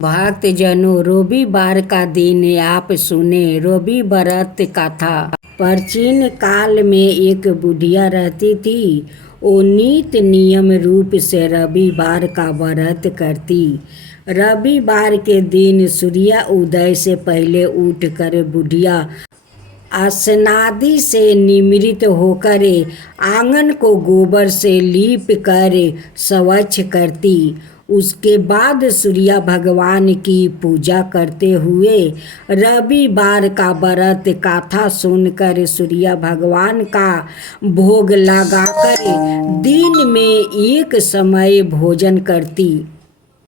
भक्त जनों, रविवार का दिन आप सुने रवि व्रत कथा। प्राचीन काल में एक बुढ़िया रहती थी। वो नित नियम रूप से रविवार का व्रत करती। रविवार के दिन सूर्य उदय से पहले उठकर बुढ़िया स्नादि से निमृत होकर आंगन को गोबर से लीप कर स्वच्छ करती। उसके बाद सूर्य भगवान की पूजा करते हुए रविवार का व्रत कथा सुनकर सूर्य भगवान का भोग लगाकर दिन में एक समय भोजन करती।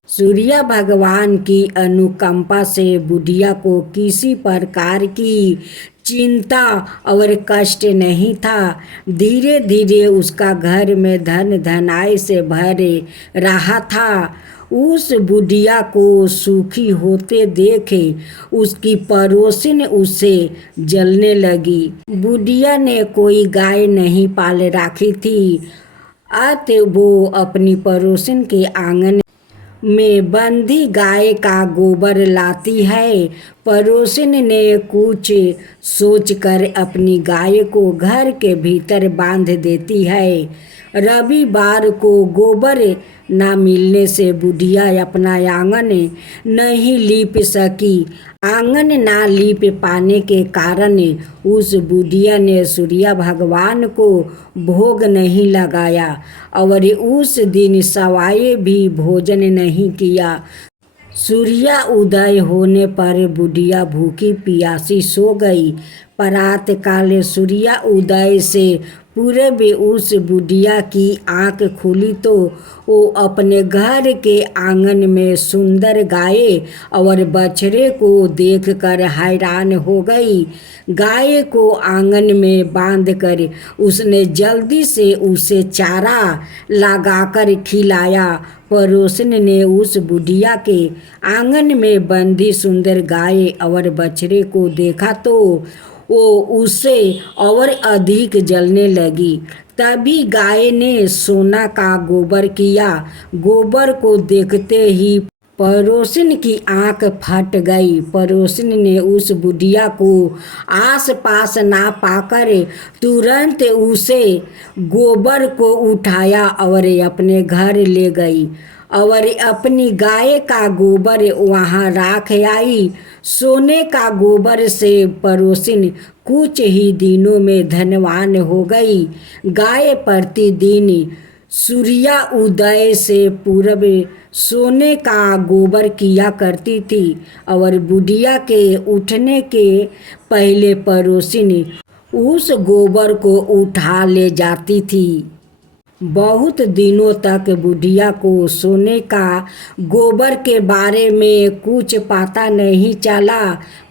सूर्य भगवान की अनुकंपा से बुढ़िया को किसी प्रकार की चिंता और कष्ट नहीं था। धीरे धीरे उसका घर में धन धनाई से भरे रहा था। उस बुढ़िया को सुखी होते देखे उसकी पड़ोसिन उससे जलने लगी। बुढ़िया ने कोई गाय नहीं पाल रखी थी। अतः वो अपनी पड़ोसिन के आंगन में बंधी गाय का गोबर लाती है। पड़ोसिन ने कुछ सोचकर अपनी गाय को घर के भीतर बांध देती है। रविवार को गोबर न मिलने से बुढ़िया अपना आंगन नहीं लीप सकी। आंगन ना लीप पाने के कारण उस बुढ़िया ने सूर्य भगवान को भोग नहीं लगाया और उस दिन सवाए भी भोजन नहीं किया। सूर्य उदय होने पर बुढ़िया भूखी प्यासी सो गई। प्रातः काल सूर्य उदय से पूर्व उस बुढ़िया की आंख खुली तो वो अपने घर के आंगन में सुंदर गाय और बछड़े को देखकर हैरान हो गई। गाय को आंगन में बांधकर उसने जल्दी से उसे चारा लगाकर खिलाया। पड़ोसन ने उस बुढ़िया के आंगन में बंधी सुंदर गाय और बछड़े को देखा तो वो उससे और अधिक जलने लगी। तभी गाय ने सोना का गोबर किया। गोबर को देखते ही पड़ोसिन की आंख फट गई। पड़ोसिन ने उस बुढ़िया को आस पास ना पाकर तुरंत उसे गोबर को उठाया और अपने घर ले गई और अपनी गाय का गोबर वहां राख आई। सोने का गोबर से पड़ोसिन कुछ ही दिनों में धनवान हो गई। गाय प्रतिदिन सूर्य उदय से पूर्व सोने का गोबर किया करती थी और बुढ़िया के उठने के पहले पड़ोसिन उस गोबर को उठा ले जाती थी। बहुत दिनों तक बुढ़िया को सोने का गोबर के बारे में कुछ पता नहीं चला।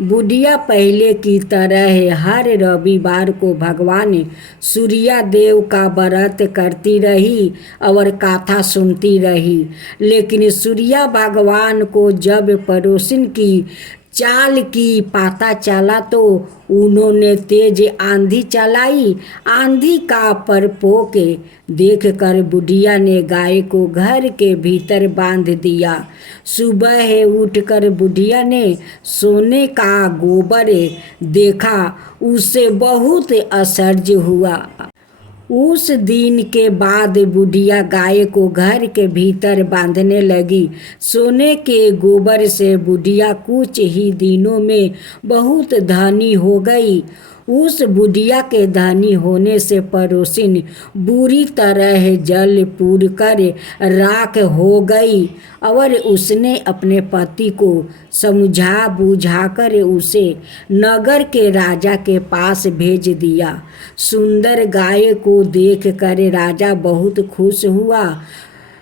बुढ़िया पहले की तरह हर रविवार को भगवान सूर्य देव का व्रत करती रही और कथा सुनती रही। लेकिन सूर्य भगवान को जब पड़ोसिन की चाल की पता चला तो उन्होंने तेज आंधी चलाई। आंधी का प्रकोप देखकर बुढ़िया ने गाय को घर के भीतर बांध दिया। सुबह उठकर बुढ़िया ने सोने का गोबर देखा। उससे बहुत आश्चर्य हुआ। उस दिन के बाद बुढ़िया गाय को घर के भीतर बांधने लगी। सोने के गोबर से बुढ़िया कुछ ही दिनों में बहुत धनी हो गई। उस बुढ़िया के धनी होने से पड़ोसिन बुरी तरह जल पूर कर राख हो गई और उसने अपने पति को समझा बुझाकर उसे नगर के राजा के पास भेज दिया। सुंदर गाय को देखकर राजा बहुत खुश हुआ।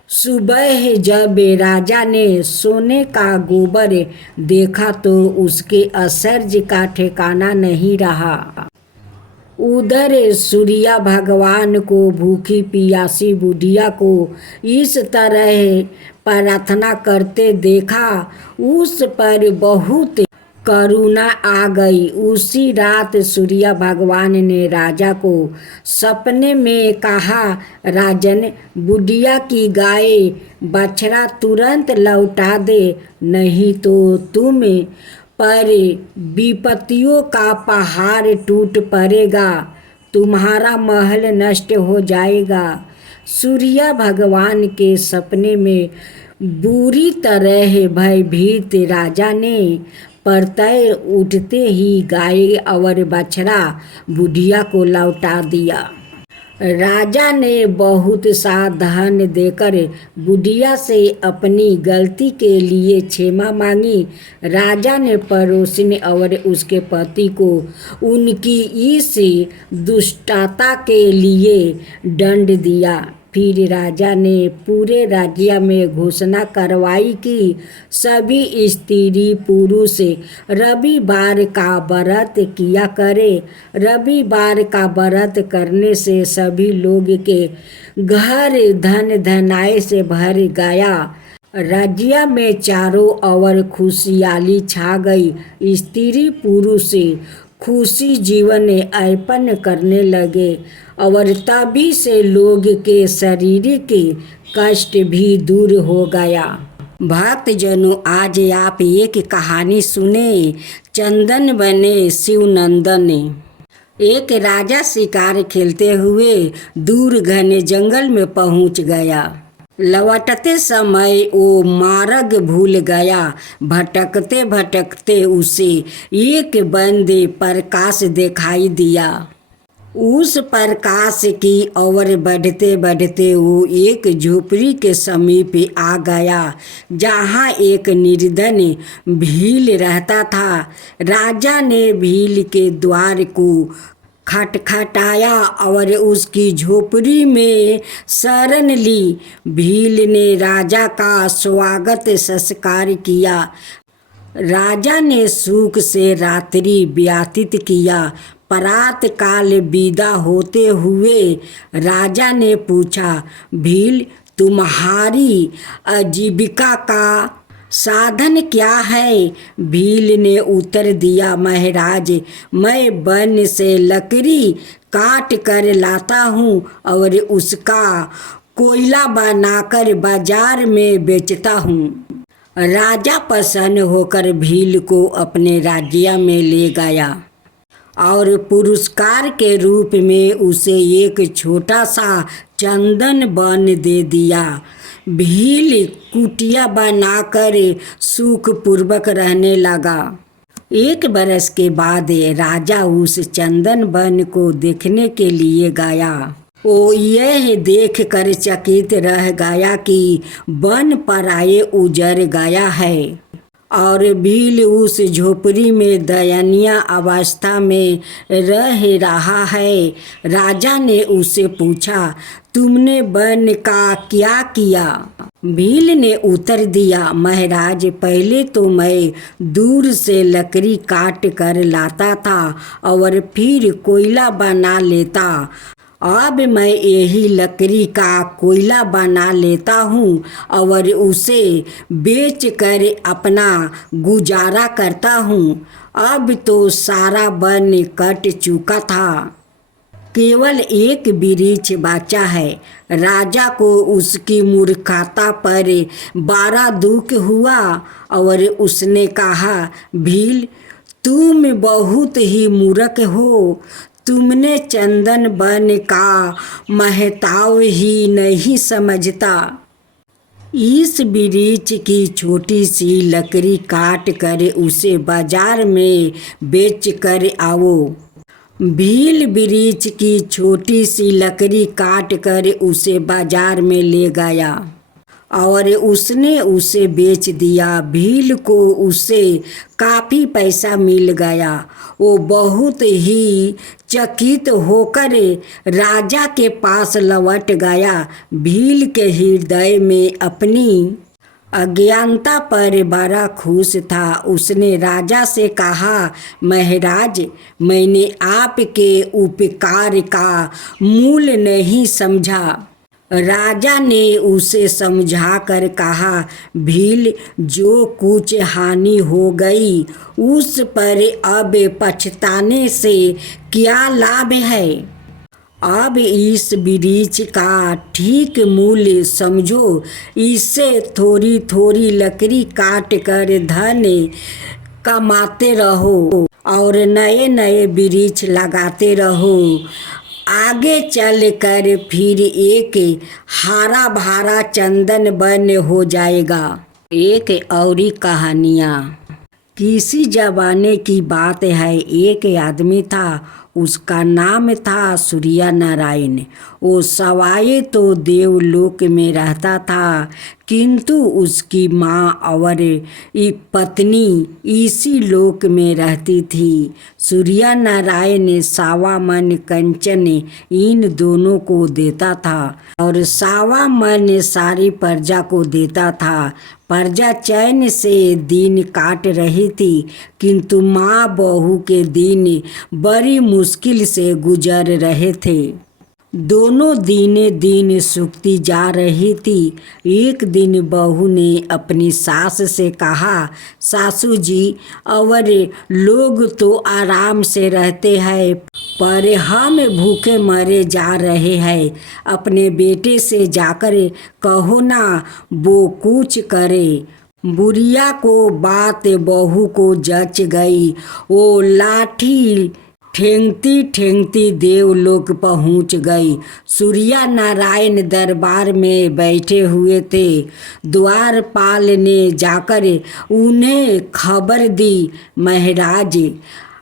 सुबह जब राजा ने सोने का गोबर देखा तो उसके आश्चर्य का ठिकाना नहीं रहा। उधर सूर्य भगवान को भूखी प्यासी बुढ़िया को इस तरह प्रार्थना करते देखा। उस पर बहुत करुणा आ गई। उसी रात सूर्य भगवान ने राजा को सपने में कहा, राजन, बुढ़िया की गाय बछड़ा तुरंत लौटा दे, नहीं तो तुम पर विपत्तियों का पहाड़ टूट पड़ेगा, तुम्हारा महल नष्ट हो जाएगा। सूर्य भगवान के सपने में बुरी तरह भयभीत राजा ने प्रत्यय उठते ही गाय और बछड़ा बुढ़िया को लौटा दिया। राजा ने बहुत सा धन देकर बुढ़िया से अपनी गलती के लिए क्षमा मांगी। राजा ने पड़ोसिन और उसके पति को उनकी इस दुष्टता के लिए दंड दिया। फिर राजा ने पूरे राज्य में घोषणा करवाई कि सभी स्त्री पुरुष रविवार का व्रत किया करे। रविवार का व्रत करने से सभी लोग के घर धन धनाय से भर गया। राज्य में चारों ओर खुशहाली छा गई। स्त्री पुरुष खुशी जीवन यापन करने लगे और तभी से लोग के शारीरिक कष्ट भी दूर हो गया। भक्तजनों, आज आप एक कहानी सुने, चंदन बने शिवनंदन। एक राजा शिकार खेलते हुए दूर घने जंगल में पहुंच गया। लौटते समय वो मार्ग भूल गया। भटकते भटकते उसे एक बंद प्रकाश दिखाई दिया। उस प्रकाश की ओर बढ़ते बढ़ते वो एक झोपड़ी के समीप आ गया, जहाँ एक निर्धन भील रहता था। राजा ने भील के द्वार को खटखटाया और उसकी झोपड़ी में शरण ली। भील ने राजा का स्वागत सत्कार किया। राजा ने सुख से रात्रि व्यतीत किया। प्रात काल विदा होते हुए राजा ने पूछा, भील, तुम्हारी आजीविका का साधन क्या है? भील ने उत्तर दिया, महाराज, मैं वन से लकड़ी काट कर लाता हूँ और उसका कोयला बनाकर बाजार में बेचता हूँ। राजा प्रसन्न होकर भील को अपने राज्य में ले गया और पुरस्कार के रूप में उसे एक छोटा सा चंदन बन दे दिया। भील कुटिया बनाकर सुखपूर्वक रहने लगा। एक बरस के बाद राजा उस चंदन वन को देखने के लिए गया। वो यह देख कर चकित रह गया कि वन पराये उजड़ गया है और भील उस झोपड़ी में दयनीय अवस्था में रह रहा है। राजा ने उससे पूछा, तुमने वन का क्या किया? भील ने उत्तर दिया, महाराज, पहले तो मैं दूर से लकड़ी काट कर लाता था और फिर कोयला बना लेता। अब मैं यही लकड़ी का कोयला बना लेता हूँ और उसे बेचकर अपना गुजारा करता हूँ। अब तो सारा वन कट चुका था, केवल एक वृक्ष बचा है। राजा को उसकी मूर्खता पर बड़ा दुख हुआ और उसने कहा, भील, तुम बहुत ही मूर्ख हो। तुमने चंदन वन का महत्व ही नहीं समझता। इस वृक्ष की छोटी सी लकड़ी काट कर उसे बाजार में बेच कर आओ। भील वृक्ष की छोटी सी लकड़ी काट कर उसे बाजार में ले गया और उसने उसे बेच दिया। भील को उससे काफ़ी पैसा मिल गया। वो बहुत ही चकित होकर राजा के पास लौट गया। भील के हृदय में अपनी अज्ञानता पर बड़ा खुश था। उसने राजा से कहा, महाराज, मैंने आपके उपकार का मूल नहीं समझा। राजा ने उसे समझा कर कहा, भील, जो कुछ हानि हो गई उस पर अब पछताने से क्या लाभ है। अब इस वृक्ष का ठीक मूल्य समझो, इससे थोड़ी थोड़ी लकड़ी काट कर धन कमाते रहो और नए नए वृक्ष लगाते रहो। आगे चल कर फिर एक हरा भरा चंदन वन हो जाएगा। एक औरी कहानियाँ। किसी जमाने की बात है, एक आदमी था, उसका नाम था सूर्य नारायण। वो सवाए तो देवलोक में रहता था, किंतु उसकी माँ और एक पत्नी इसी लोक में रहती थी। सूर्य नारायण सावा मन कंचन इन दोनों को देता था और सावा मन सारी प्रजा को देता था। प्रजा चैन से दिन काट रही थी, किंतु माँ बहू के दिन बड़ी मुश्किल से गुजर रहे थे। दोनों दिने दिन सूखती जा रही थी। एक दिन बहू ने अपनी सास से कहा, सासू जी, और लोग तो आराम से रहते हैं, पर हम भूखे मरे जा रहे हैं। अपने बेटे से जाकर कहो ना, वो कुछ करे। बुढ़िया को बात बहू को जच गई। वो लाठी ठेंगती ठेंगती देवलोक पहुंच गई। सूर्य नारायण दरबार में बैठे हुए थे। द्वारपाल ने जाकर उन्हें खबर दी, महाराज,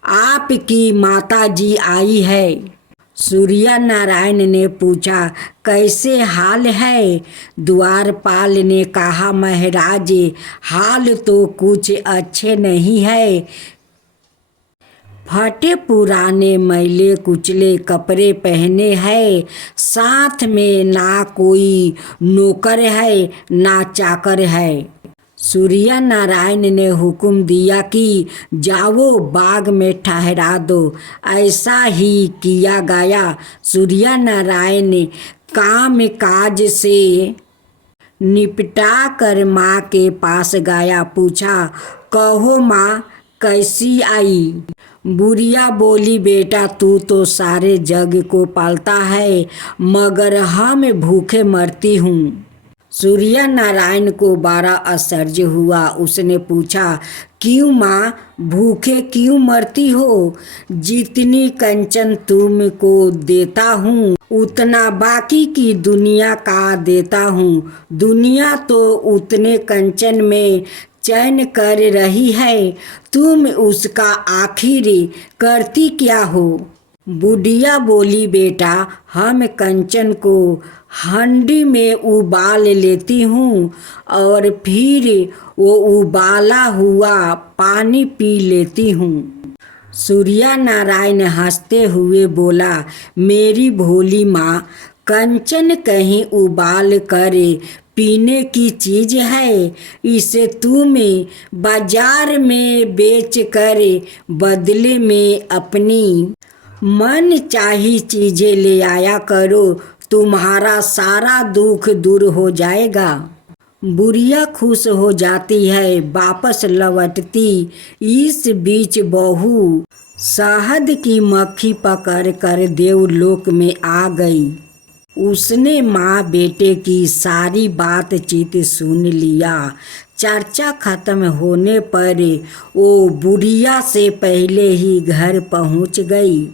आपकी माता जी आई है। सूर्य नारायण ने पूछा, कैसे हाल है। द्वारपाल ने कहा, महाराज, हाल तो कुछ अच्छे नहीं है। फटे पुराने मैले कुचले कपड़े पहने हैं, साथ में ना कोई नौकर है ना चाकर है। सूर्य नारायण ने हुक्म दिया कि जाओ बाग में ठहरा दो। ऐसा ही किया गया। सूर्य नारायण काम काज से निपटा कर माँ के पास गया। पूछा, कहो माँ, कैसी आई। बुढ़िया बोली, बेटा, तू तो सारे जग को पालता है, मगर हम भूखे मरती हूँ। सूर्य नारायण को बड़ा आश्चर्य हुआ। उसने पूछा, क्यों माँ, भूखे क्यों मरती हो। जितनी कंचन तुमको देता हूँ उतना बाकी की दुनिया का देता हूँ। दुनिया तो उतने कंचन में चैन कर रही है, तुम उसका आखिर करती क्या हो। बुढ़िया बोली, बेटा, हम कंचन को हंडी में उबाल लेती हूँ और फिर वो उबाला हुआ पानी पी लेती हूँ। सूर्य नारायण हंसते हुए बोला, मेरी भोली माँ, कंचन कहीं उबाल कर पीने की चीज है। इसे तुम बाजार में बेच कर बदले में अपनी मन चाही चीजें ले आया करो, तुम्हारा सारा दुख दूर हो जाएगा। बुढ़िया खुश हो जाती है, वापस लौटती। इस बीच बहू शहद की मक्खी पकड़ कर देवलोक में आ गई। उसने माँ बेटे की सारी बातचीत सुन लिया। चर्चा खत्म होने पर वो बुढ़िया से पहले ही घर पहुँच गई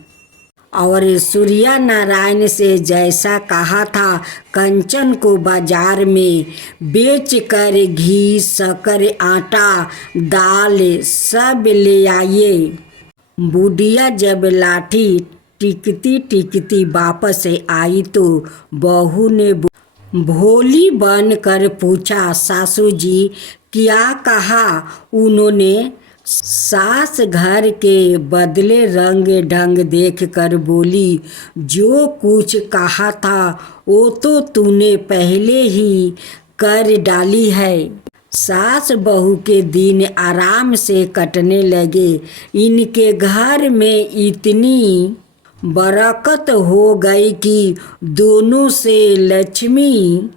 और सूर्य नारायण से जैसा कहा था, कंचन को बाजार में बेच कर घी, शक्कर, आटा, दाल सब ले आइए। बुढ़िया जब लाठी टिकती टिकती वापस आई तो बहू ने भोली बन कर पूछा, सासू जी, क्या कहा। उन्होंने सास घर के बदले रंग ढंग देख कर बोली, जो कुछ कहा था वो तो तूने पहले ही कर डाली है। सास बहू के दिन आराम से कटने लगे। इनके घर में इतनी बरकत हो गई कि दोनों से लक्ष्मी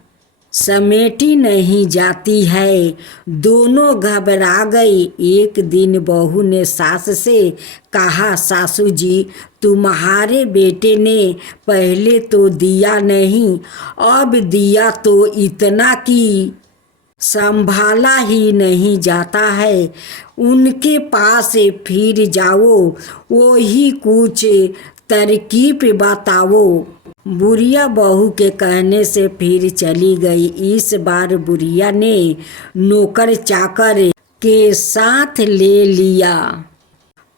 समेटी नहीं जाती है। दोनों घबरा गई। एक दिन बहू ने सास से कहा, सासू जी, तुम्हारे बेटे ने पहले तो दिया नहीं, अब दिया तो इतना कि संभाला ही नहीं जाता है। उनके पास फिर जाओ, वो ही कुछ तरकीब बताओ। बुढ़िया बहू के कहने से फिर चली गई। इस बार बुढ़िया ने नौकर चाकर के साथ ले लिया।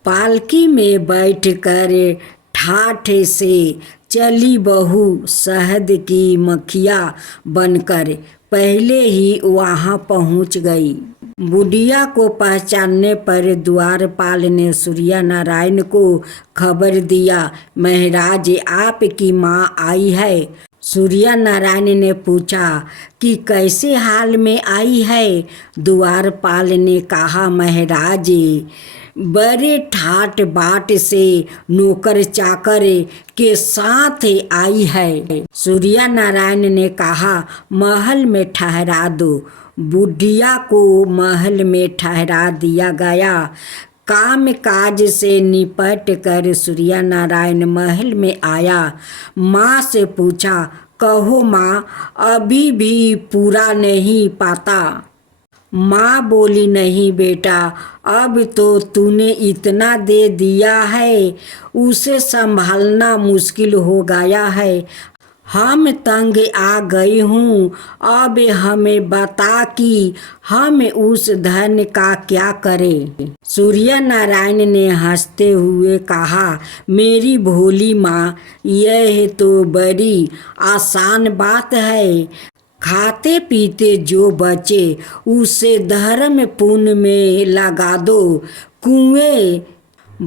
पालकी में बैठकर ठाठ से चली बहू शहद की मक्खिया बनकर पहले ही वहां पहुंच गई। बुढ़िया को पहचानने पर द्वारपाल ने सूर्य नारायण को खबर दिया, महाराज आपकी माँ आई है। सूर्य नारायण ने पूछा कि कैसे हाल में आई है। द्वारपाल ने कहा, महाराज बड़े ठाट बाट से नौकर चाकर के साथ आई है। सूर्य नारायण ने कहा, महल में ठहरा दो। बुढ़िया को महल में ठहरा दिया गया। काम काज से निपट कर सूर्य नारायण महल में आया। माँ से पूछा, कहो माँ, अभी भी पूरा नहीं पाता। माँ बोली, नहीं बेटा, अब तो तूने इतना दे दिया है, उसे संभालना मुश्किल हो गया है। हम तंग आ गई हूँ। अब हमें बता कि हम उस धन का क्या करें। सूर्य नारायण ने हंसते हुए कहा, मेरी भोली माँ, यह तो बड़ी आसान बात है। खाते पीते जो बचे उसे धर्म पुण्य में लगा दो। कुएं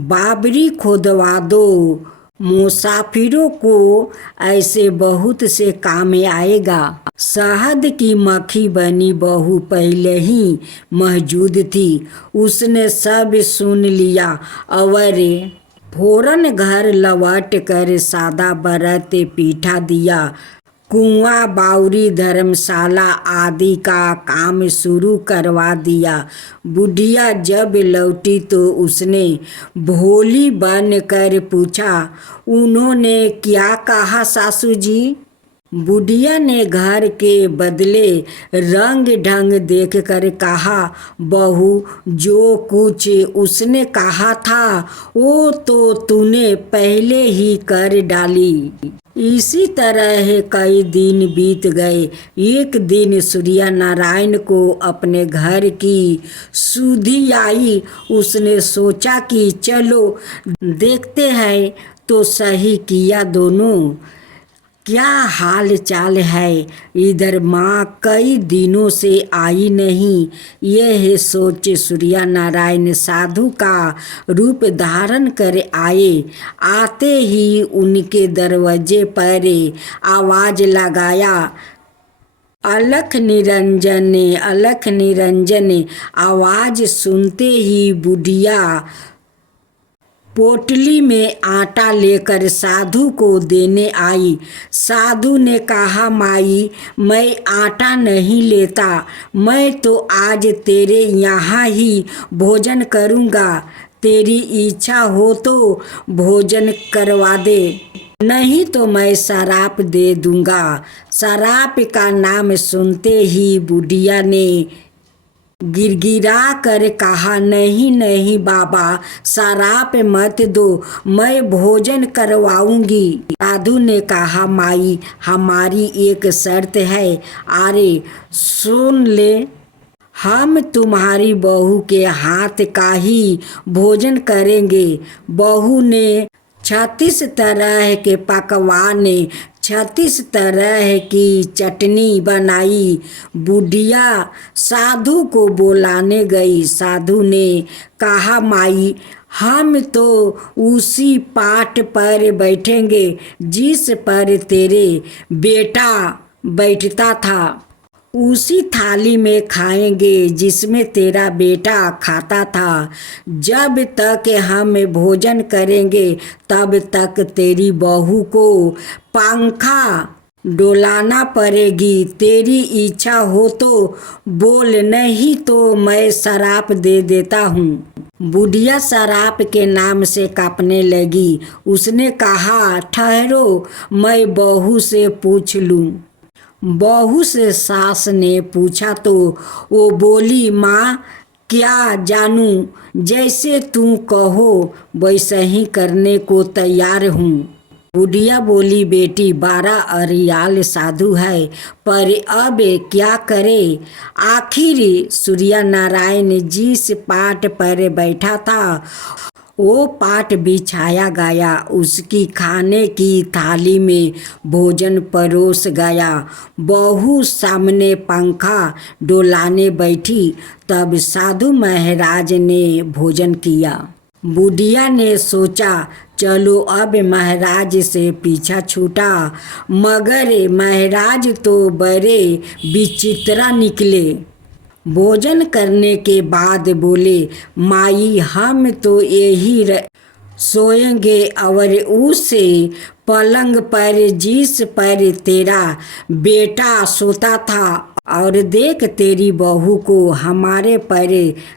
बाबरी खोदवा दो। मुसाफिरों को ऐसे बहुत से काम आएगा। शहद की मक्खी बनी बहू पहले ही मौजूद थी। उसने सब सुन लिया और फौरन घर लौट कर सादा व्रत पीठा दिया। कुआं बावरी धर्मशाला आदि का काम शुरू करवा दिया। बुढ़िया जब लौटी तो उसने भोली बन कर पूछा, उन्होंने क्या कहा सासू जी? बुढ़िया ने घर के बदले रंग ढंग देख कर कहा, बहू, जो कुछ उसने कहा था वो तो तूने पहले ही कर डाली। इसी तरह कई दिन बीत गए। एक दिन सूर्य नारायण को अपने घर की सुधि आई। उसने सोचा कि चलो देखते हैं तो सही किया दोनों क्या हाल चाल है। इधर माँ कई दिनों से आई नहीं। यह सोच सूर्य नारायण साधु का रूप धारण कर आए। आते ही उनके दरवाजे पर आवाज लगाया, अलख निरंजन, अलख निरंजन। आवाज सुनते ही बुढ़िया पोटली में आटा लेकर साधु को देने आई। साधु ने कहा, माई, मैं आटा नहीं लेता, मैं तो आज तेरे यहाँ ही भोजन करूँगा। तेरी इच्छा हो तो भोजन करवा दे, नहीं तो मैं शराब दे दूँगा। शराब का नाम सुनते ही बुढ़िया ने गिड़गिड़ा कर कहा, नहीं नहीं बाबा, शराब मत दो, मैं भोजन करवाऊंगी। साधु ने कहा, माई, हमारी एक शर्त है। अरे सुन ले, हम तुम्हारी बहू के हाथ का ही भोजन करेंगे। बहू ने 36 तरह के पकवान, 36 तरह की चटनी बनाई। बुढ़िया साधु को बुलाने गई। साधु ने कहा, माई, हम तो उसी पाट पर बैठेंगे जिस पर तेरे बेटा बैठता था। उसी थाली में खाएंगे जिसमें तेरा बेटा खाता था। जब तक हम भोजन करेंगे तब तक तेरी बहू को पंखा डोलाना पड़ेगी। तेरी इच्छा हो तो बोल, नहीं तो मैं शराप दे देता हूँ। बुढ़िया शराप के नाम से कांपने लगी। उसने कहा, ठहरो, मैं बहू से पूछ लूँ। बहू से सास ने पूछा तो वो बोली, माँ क्या जानूँ, जैसे तू कहो वैसे ही करने को तैयार हूँ। बुढ़िया बोली, बेटी 12 अरियाल साधु है, पर अब क्या करे। आखिर सूर्य नारायण जिस पाट पर बैठा था वो पाट बिछाया गया। उसकी खाने की थाली में भोजन परोस गया। बहू सामने पंखा डोलाने बैठी। तब साधु महाराज ने भोजन किया। बुढ़िया ने सोचा, चलो अब महाराज से पीछा छूटा। मगर महाराज तो बड़े विचित्र निकले। भोजन करने के बाद बोले, माई हम तो यही सोएंगे और उस पलंग पर जिस पर तेरा बेटा सोता था। और देख, तेरी बहू को हमारे पर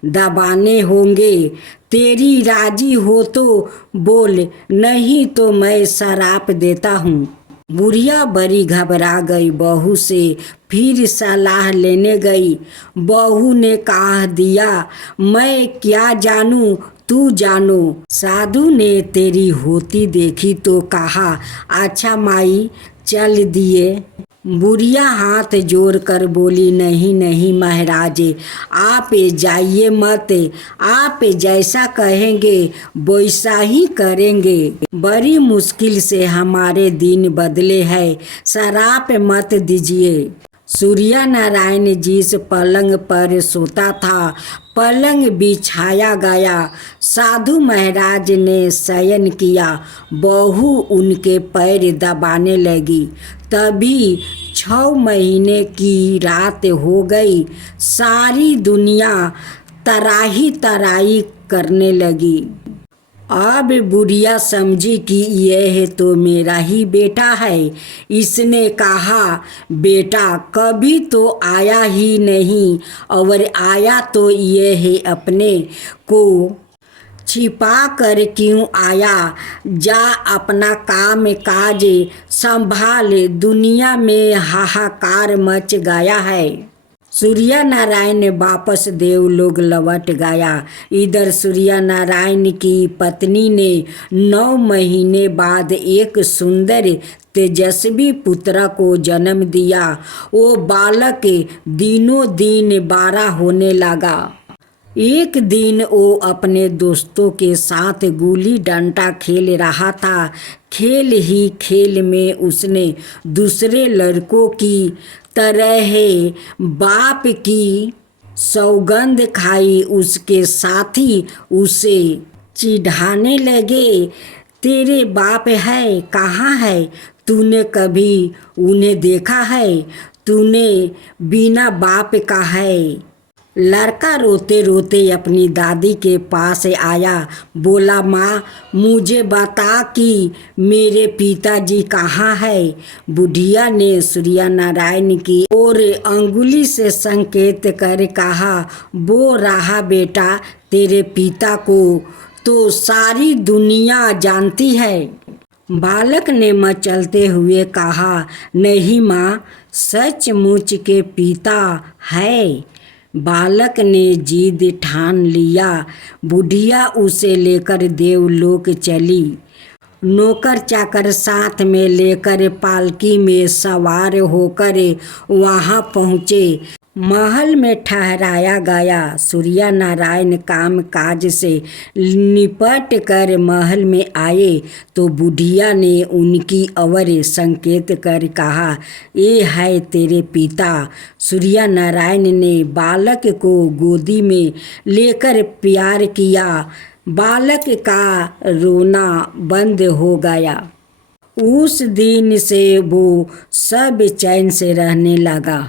दबाने होंगे। तेरी राजी हो तो बोल, नहीं तो मैं शराप देता हूँ। बुढ़िया बड़ी घबरा गई। बहू से फिर सलाह लेने गई। बहू ने कह दिया, मैं क्या जानूं, तू जानो। साधु ने तेरी होती देखी तो कहा, अच्छा माई चल दिए। बुढ़िया हाथ जोड़ कर बोली, नहीं नहीं महाराज, आप जाइए मत। आप जैसा कहेंगे वैसा ही करेंगे। बड़ी मुश्किल से हमारे दिन बदले हैं, शराप मत दीजिए। सूर्य नारायण जिस पलंग पर सोता था पलंग बिछाया गया। साधु महाराज ने शयन किया। बहू उनके पैर दबाने लगी। तभी 6 महीने की रात हो गई। सारी दुनिया तराही तराई करने लगी। अब बुढ़िया समझी कि यह तो मेरा ही बेटा है। इसने कहा, बेटा कभी तो आया ही नहीं, और आया तो यह अपने को छिपा कर क्यों आया। जा अपना काम काज संभाल, दुनिया में हाहाकार मच गया है। सूर्य नारायण वापस देवलोक लौट गया। इधर सूर्य नारायण की पत्नी ने 9 महीने बाद एक सुंदर तेजस्वी पुत्र को जन्म दिया। वो बालक दिनों दिन बड़ा होने लगा। एक दिन वो अपने दोस्तों के साथ गुल्ली डंडा खेल रहा था। खेल ही खेल में उसने दूसरे लड़कों की तरह बाप की सौगंध खाई। उसके साथी उसे चिढ़ाने लगे, तेरे बाप है कहाँ है, तूने कभी उन्हें देखा है, तूने बिना बाप का है। लड़का रोते रोते अपनी दादी के पास आया। बोला, माँ मुझे बता कि मेरे पिताजी कहाँ है। बुढ़िया ने सूर्य नारायण की ओर अंगुली से संकेत कर कहा, वो रहा बेटा, तेरे पिता को तो सारी दुनिया जानती है। बालक ने मचलते हुए कहा, नहीं माँ, सचमुच के पिता है। बालक ने जिद ठान लिया। बुढ़िया उसे लेकर देवलोक चली। नौकर चाकर साथ में लेकर पालकी में सवार होकर वहां पहुँचे। महल में ठहराया गया। सूर्य नारायण काम काज से निपट कर महल में आए तो बुढ़िया ने उनकी ओर संकेत कर कहा, ये है तेरे पिता। सूर्य नारायण ने बालक को गोदी में लेकर प्यार किया। बालक का रोना बंद हो गया। उस दिन से वो सब चैन से रहने लगा।